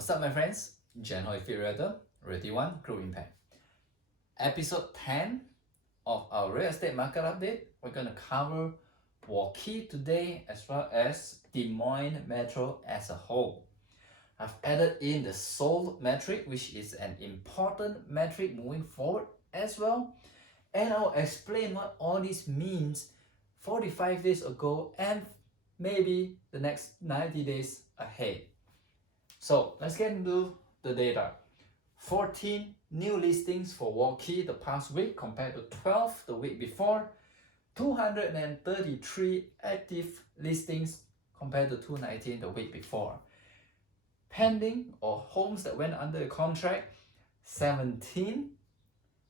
What's up, my friends? Jenn Ho Goh, Realtor, Realty ONE Group Impact. Episode 10 of our real estate market update. We're going to cover Waukee today as well as Des Moines Metro as a whole. I've added in the sold metric, which is an important metric moving forward as well. And I'll explain what all this means 45 days ago and maybe the next 90 days ahead. So let's get into the data. 14 new listings for Waukee the past week compared to 12 the week before. 233 active listings compared to 219 the week before. Pending or homes that went under the contract, 17,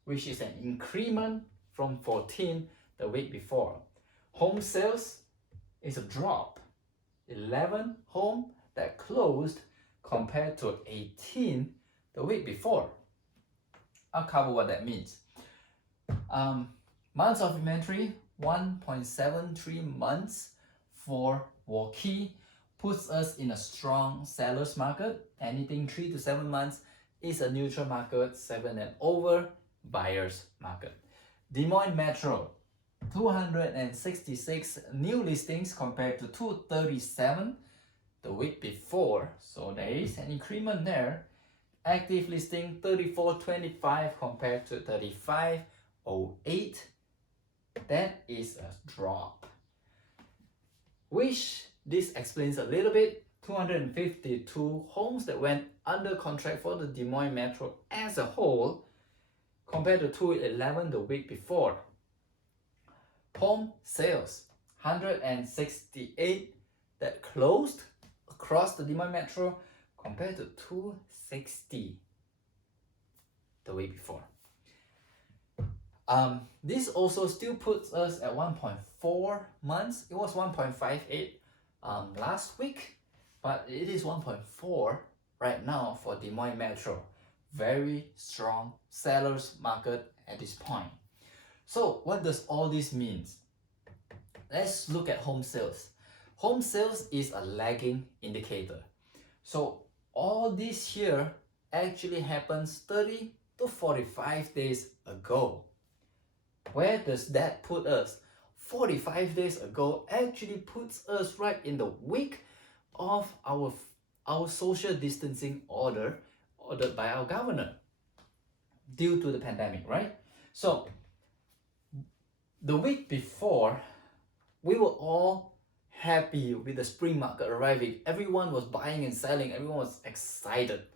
which is an increment from 14 the week before. Home sales is a drop. 11 homes that closed compared to 18 the week before. I'll cover what that means. Months of inventory, 1.73 months for Waukee, puts us in a strong seller's market. Anything 3 to 7 months is a neutral market, 7 and over, buyer's market. Des Moines Metro, 266 new listings compared to 237 the week before, so there is an increment there. Active listing 3425 compared to 3508. That is a drop, which this explains a little bit. 252 homes that went under contract for the Des Moines Metro as a whole compared to 211 the week before. Home sales, 168 that closed across the Des Moines Metro compared to 260 the week before. This also still puts us at 1.4 months. It was 1.58 last week, but it is 1.4 right now for Des Moines Metro. Very strong sellers market at this point. So what does all this mean? Let's look at home sales. Home sales is a lagging indicator. So all this here actually happens 30 to 45 days ago. Where does that put us? 45 days ago actually puts us right in the week of our social distancing ordered by our governor due to the pandemic, right? So the week before, we were all happy with the spring market arriving. Everyone was buying and selling. Everyone was excited.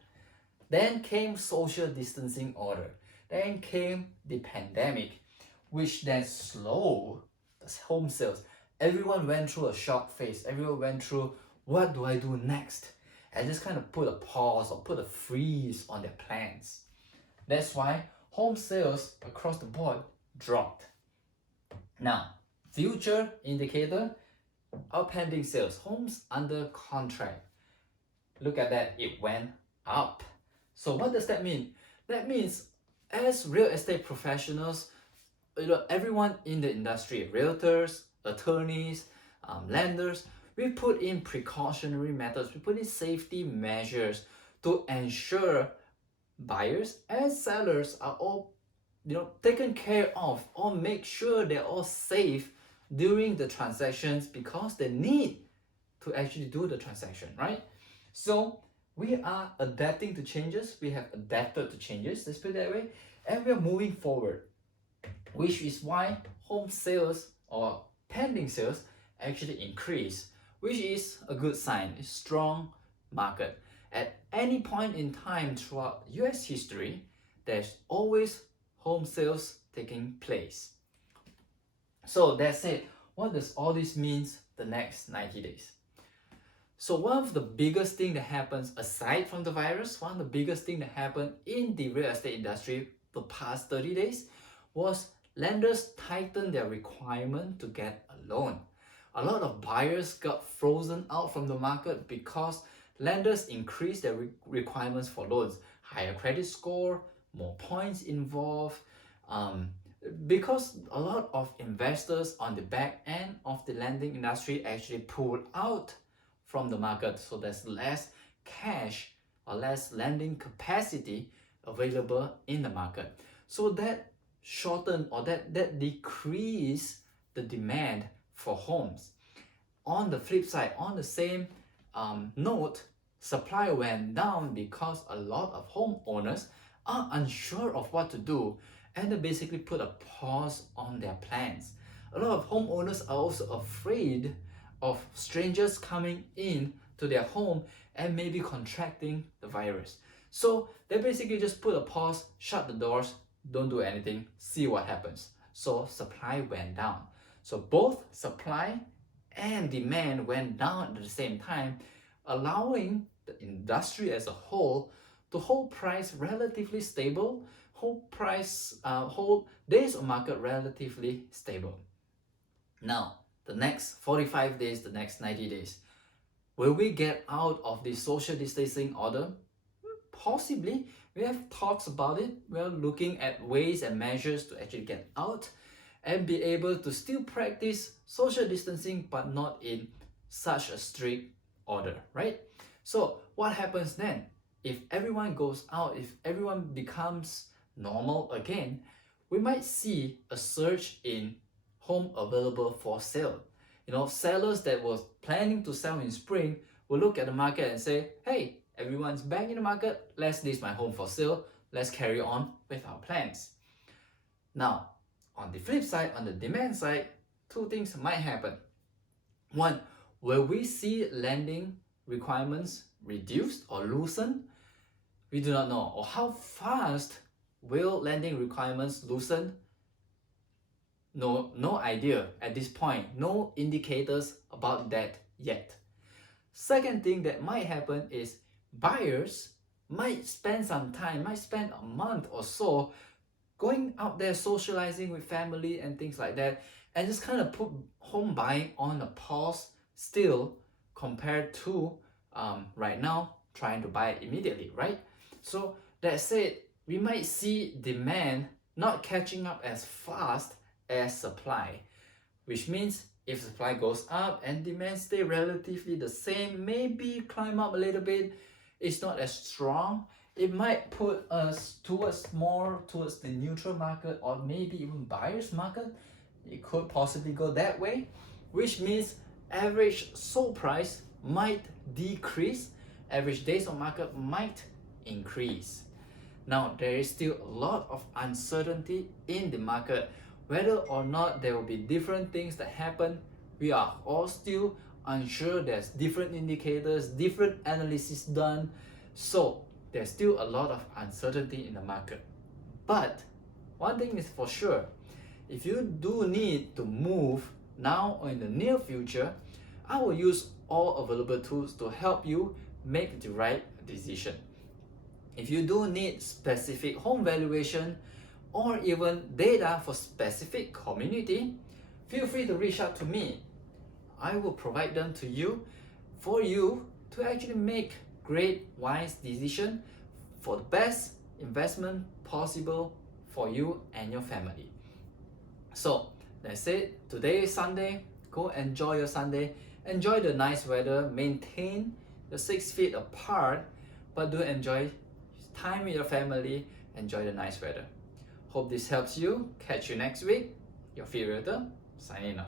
Then came social distancing order. Then came the pandemic, which then slowed the home sales. Everyone went through a shock phase. Everyone went through, what do I do next? And just kind of put a pause or put a freeze on their plans. That's why home sales across the board dropped. Now, future indicator, our pending sales, homes under contract. Look at that, it went up. So what does that mean? That means as real estate professionals, everyone in the industry, realtors, attorneys, lenders, we put in precautionary methods, we put in safety measures to ensure buyers and sellers are all taken care of, or make sure they're all safe during the transactions because they need to actually do the transaction, right? So we are adapting to changes. We have adapted to changes, let's put it that way, and we're moving forward, which is why home sales or pending sales actually increase, which is a good sign. It's a strong market. At any point in time throughout US history, there's always home sales taking place. So that's it. What does all this mean the next 90 days? So one of the biggest thing that happens aside from the virus, one of the biggest thing that happened in the real estate industry the past 30 days was lenders tightened their requirement to get a loan. A lot of buyers got frozen out from the market because lenders increased their requirements for loans. Higher credit score, more points involved, because a lot of investors on the back end of the lending industry actually pulled out from the market, so there's less cash or less lending capacity available in the market. So that shorten or that decrease the demand for homes. On the flip side, on the same note, supply went down because a lot of homeowners are unsure of what to do, and they basically put a pause on their plans. A lot of homeowners are also afraid of strangers coming in to their home and maybe contracting the virus. So they basically just put a pause, shut the doors, don't do anything, see what happens. So supply went down. So both supply and demand went down at the same time, allowing the industry as a whole to hold price relatively stable, hold days on market relatively stable. Now, the next 45 days, the next 90 days, will we get out of the social distancing order? Possibly. We have talks about it. We're looking at ways and measures to actually get out and be able to still practice social distancing, but not in such a strict order, right? So what happens then? If everyone goes out, if everyone becomes normal again, we might see a surge in home available for sale. Sellers that were planning to sell in spring will look at the market and say, hey, everyone's back in the market, let's list my home for sale, let's carry on with our plans. Now, on the flip side, on the demand side, two things might happen. One, will we see lending requirements reduced or loosened? We do not know. Or how fast will lending requirements loosen? No idea at this point. No indicators about that yet. Second thing that might happen is buyers might spend some time, might spend a month or so going out there socializing with family and things like that, and just kind of put home buying on a pause still compared to right now trying to buy it immediately, right? So that said, we might see demand not catching up as fast as supply, which means if supply goes up and demand stay relatively the same, maybe climb up a little bit, it's not as strong, it might put us more towards the neutral market or maybe even buyer's market. It could possibly go that way, which means average sold price might decrease, average days on market might increase. Now, there is still a lot of uncertainty in the market. Whether or not there will be different things that happen, we are all still unsure. There's different indicators, different analysis done. So there's still a lot of uncertainty in the market. But one thing is for sure, if you do need to move now or in the near future, I will use all available tools to help you make the right decision. If you do need specific home valuation or even data for specific community, feel free to reach out to me. I will provide them to you for you to actually make great, wise decision for the best investment possible for you and your family. So that's it. Today is Sunday. Go enjoy your Sunday. Enjoy the nice weather. Maintain the 6 feet apart, but do enjoy time with your family. Enjoy the nice weather. Hope this helps you. Catch you next week. Your Realtor signing off.